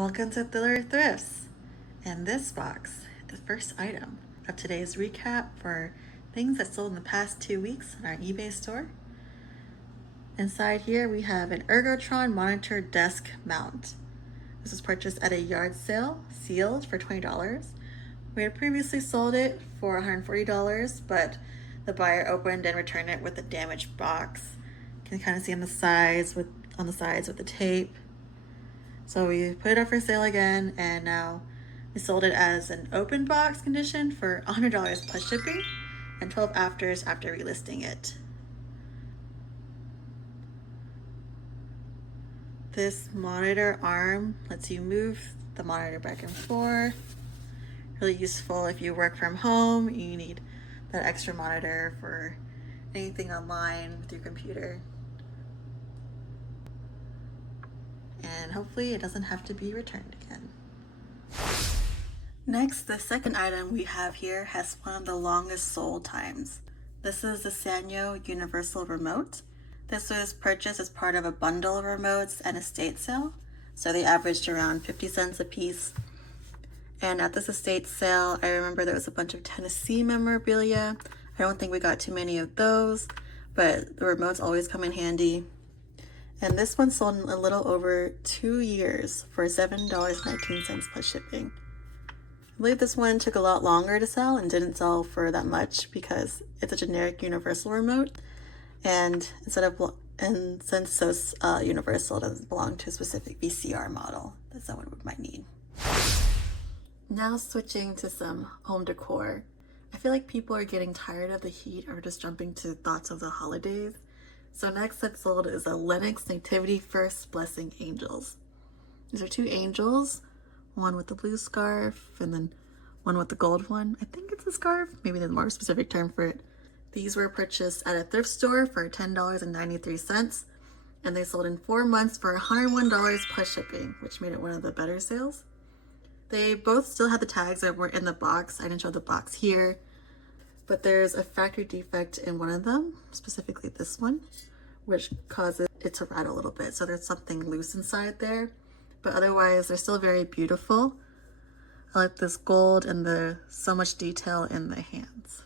Welcome to Thriller Thrifts. And this box, the first item of today's recap for things that sold in the past 2 weeks on our eBay store. Inside here we have an Ergotron monitor desk mount. This was purchased at a yard sale, sealed for $20. We had previously sold it for $140, but the buyer opened and returned it with a damaged box. You can kind of see on the sides with the tape. So we put it up for sale again, and now we sold it as an open box condition for $100 plus shipping and 12 afters after relisting it. This monitor arm lets you move the monitor back and forth. Really useful if you work from home, you need that extra monitor for anything online with your computer. And hopefully it doesn't have to be returned again. Next, the second item we have here has one of the longest sold times. This is the Sanyo Universal Remote. This was purchased as part of a bundle of remotes and estate sale, so they averaged around 50 cents a piece. And at this estate sale, I remember there was a bunch of Tennessee memorabilia. I don't think we got too many of those, but the remotes always come in handy. And this one sold in a little over 2 years for $7.19 plus shipping. I believe this one took a lot longer to sell and didn't sell for that much because it's a generic universal remote. And since those universal doesn't belong to a specific VCR model that someone might need. Now switching to some home decor. I feel like people are getting tired of the heat or just jumping to thoughts of the holidays. So next that sold is a Lennox Nativity First Blessing Angels. These are two angels, one with the blue scarf and then one with the gold one. I think it's a scarf, maybe there's a more specific term for it. These were purchased at a thrift store for $10.93, and they sold in 4 months for $101 plus shipping, which made it one of the better sales. They both still had the tags that were in the box. I didn't show the box here, but there's a factory defect in one of them, specifically this one, which causes it to rattle a little bit. So there's something loose inside there, but otherwise they're still very beautiful. I like this gold and the so much detail in the hands.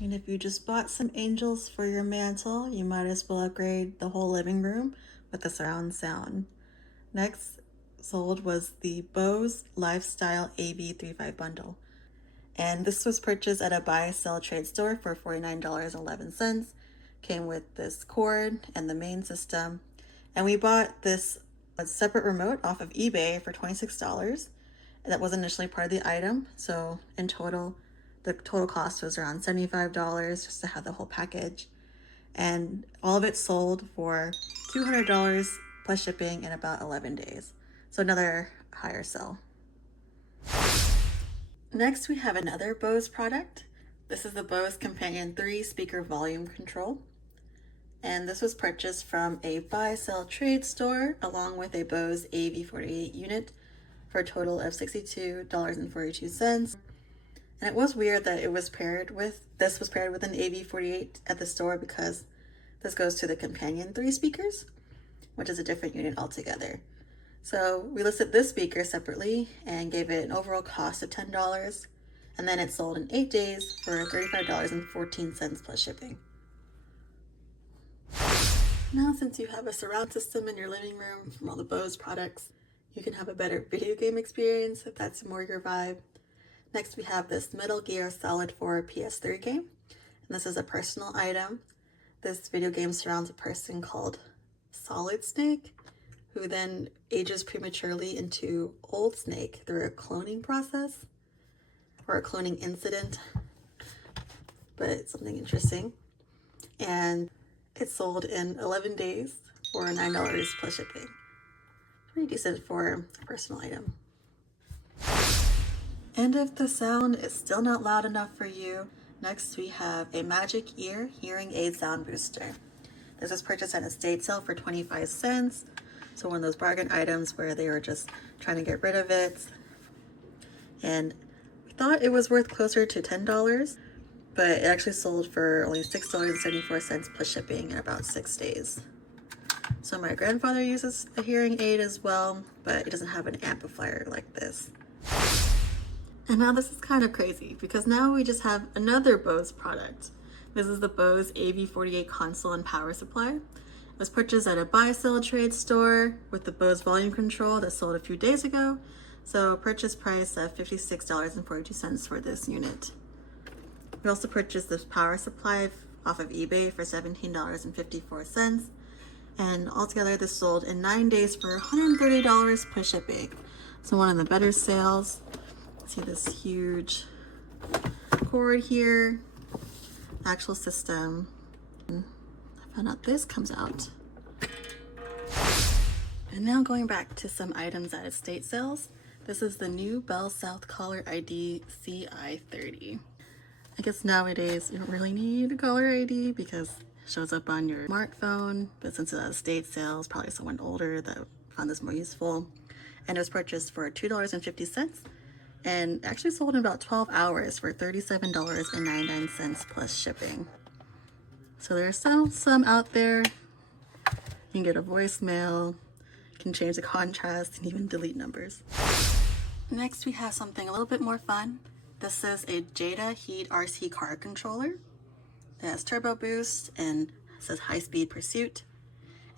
And if you just bought some angels for your mantle, you might as well upgrade the whole living room with the surround sound. Next sold was the Bose Lifestyle AV35 bundle. And this was purchased at a buy sell trade store for $49.11. Came with this cord and the main system. And we bought this separate remote off of eBay for $26. And that was initially part of the item. So in total, the total cost was around $75 just to have the whole package. And all of it sold for $200 plus shipping in about 11 days. So another higher sell. Next, we have another Bose product. This is the Bose Companion 3 speaker volume control. And this was purchased from a buy-sell trade store along with a Bose AV48 unit for a total of $62.42. And it was weird that this was paired with an AV48 at the store because this goes to the Companion 3 speakers, which is a different unit altogether. So we listed this speaker separately and gave it an overall cost of $10, and then it sold in 8 days for $35.14 plus shipping. Now, since you have a surround system in your living room from all the Bose products, you can have a better video game experience if that's more your vibe. Next, we have this Metal Gear Solid 4 PS3 game, and this is a personal item. This video game surrounds a person called Solid Snake, who then ages prematurely into Old Snake through a cloning process, or a cloning incident, but it's something interesting. And it sold in 11 days for $9 plus shipping. Pretty decent for a personal item. And if the sound is still not loud enough for you, next we have a Magic Ear hearing aid sound booster. This was purchased at an estate sale for 25 cents. So one of those bargain items where they were just trying to get rid of it. And we thought it was worth closer to $10, but it actually sold for only $6.74 plus shipping in about 6 days. So my grandfather uses a hearing aid as well, but he doesn't have an amplifier like this. And now this is kind of crazy because now we just have another Bose product. This is the Bose AV48 console and power supply. It was purchased at a buy-sell trade store with the Bose volume control that sold a few days ago. So purchase price of $56.42 for this unit. We also purchased this power supply off of eBay for $17.54. And altogether this sold in 9 days for $130 plus shipping. So one of the better sales. See this huge cord here, actual system. I found out this comes out. And now going back to some items at estate sales. This is the new Bell South Caller ID CI30. I guess nowadays you don't really need a caller ID because it shows up on your smartphone, but since it's at estate sales, probably someone older that found this more useful. And it was purchased for $2.50 and actually sold in about 12 hours for $37.99 plus shipping. So there's still some out there. You can get a voicemail, you can change the contrast, and even delete numbers. Next, we have something a little bit more fun. This is a Jada Heat RC car controller. It has turbo boost and says high-speed pursuit.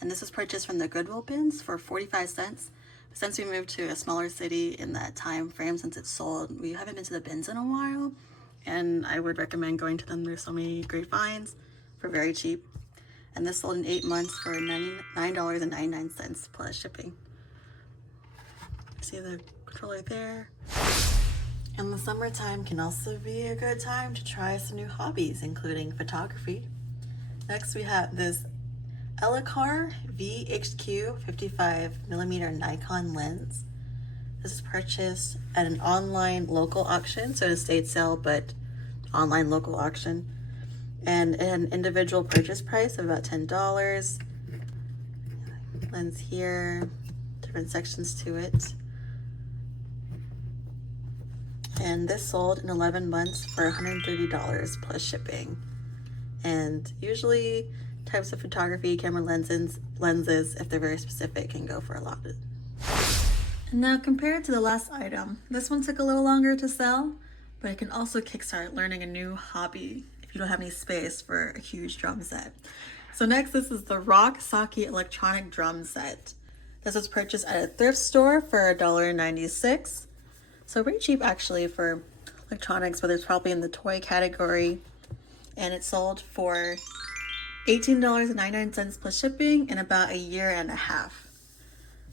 And this was purchased from the Goodwill bins for 45 cents. Since we moved to a smaller city in that time frame since it's sold, we haven't been to the bins in a while. And I would recommend going to them. There's so many great finds for very cheap. And this sold in 8 months for $99.99 plus shipping. See the controller there. And the summertime can also be a good time to try some new hobbies, including photography. Next, we have this Elicar VXQ 55mm Nikon lens. This is purchased at an online local auction, so an estate sale, but online local auction. And an individual purchase price of about $10. Lens here, different sections to it. And this sold in 11 months for $130 plus shipping. And usually types of photography, camera lenses, if they're very specific, can go for a lot. And now compared to the last item, this one took a little longer to sell, but it can also kickstart learning a new hobby if you don't have any space for a huge drum set. So next, this is the Rock Saki electronic drum set. This was purchased at a thrift store for $1.96. So pretty cheap actually for electronics, but it's probably in the toy category. And it sold for $18.99 plus shipping in about a year and a half.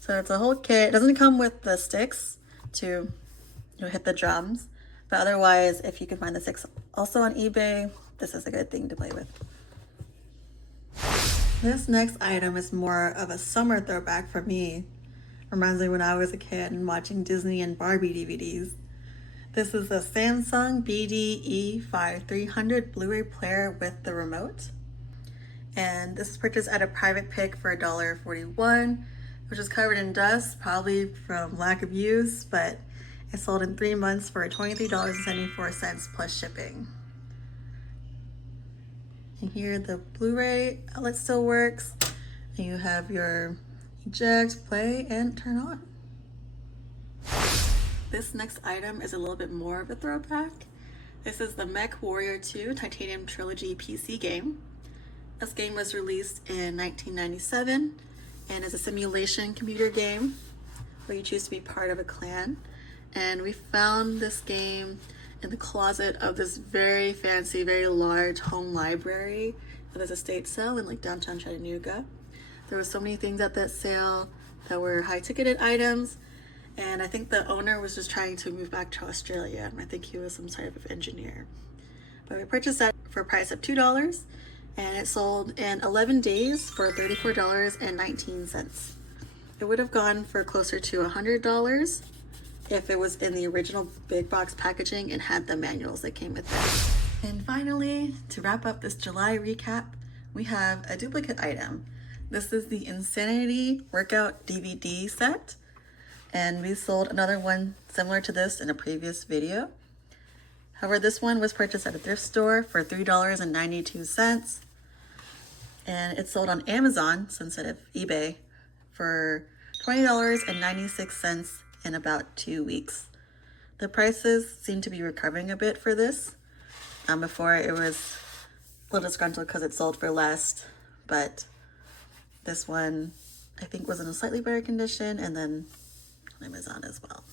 So it's a whole kit. It doesn't come with the sticks to hit the drums, but otherwise, if you can find the sticks also on eBay, this is a good thing to play with. This next item is more of a summer throwback for me. Reminds me when I was a kid and watching Disney and Barbie DVDs. This is a Samsung BDE5300 Blu-ray player with the remote. And this is purchased at a private pick for $1.41, which is covered in dust, probably from lack of use, but it sold in 3 months for $23.74 plus shipping. And here the Blu-ray outlet still works. And you have your eject, play, and turn on. This next item is a little bit more of a throwback. This is the Mech Warrior 2 Titanium Trilogy PC game. This game was released in 1997 and is a simulation computer game where you choose to be part of a clan. And we found this game in the closet of this very fancy, very large home library at this estate sale in downtown Chattanooga. There were so many things at that sale that were high-ticketed items, and I think the owner was just trying to move back to Australia. I think he was some type of engineer. But we purchased that for a price of $2, and it sold in 11 days for $34.19. It would have gone for closer to $100 if it was in the original big box packaging and had the manuals that came with it. And finally, to wrap up this July recap, we have a duplicate item. This is the Insanity Workout DVD set, and we sold another one similar to this in a previous video. However, this one was purchased at a thrift store for $3.92. And it's sold on Amazon, so instead of eBay, for $20.96 in about 2 weeks. The prices seem to be recovering a bit for this. Before it was a little disgruntled because it sold for less, but this one I think was in a slightly better condition, and then on Amazon as well.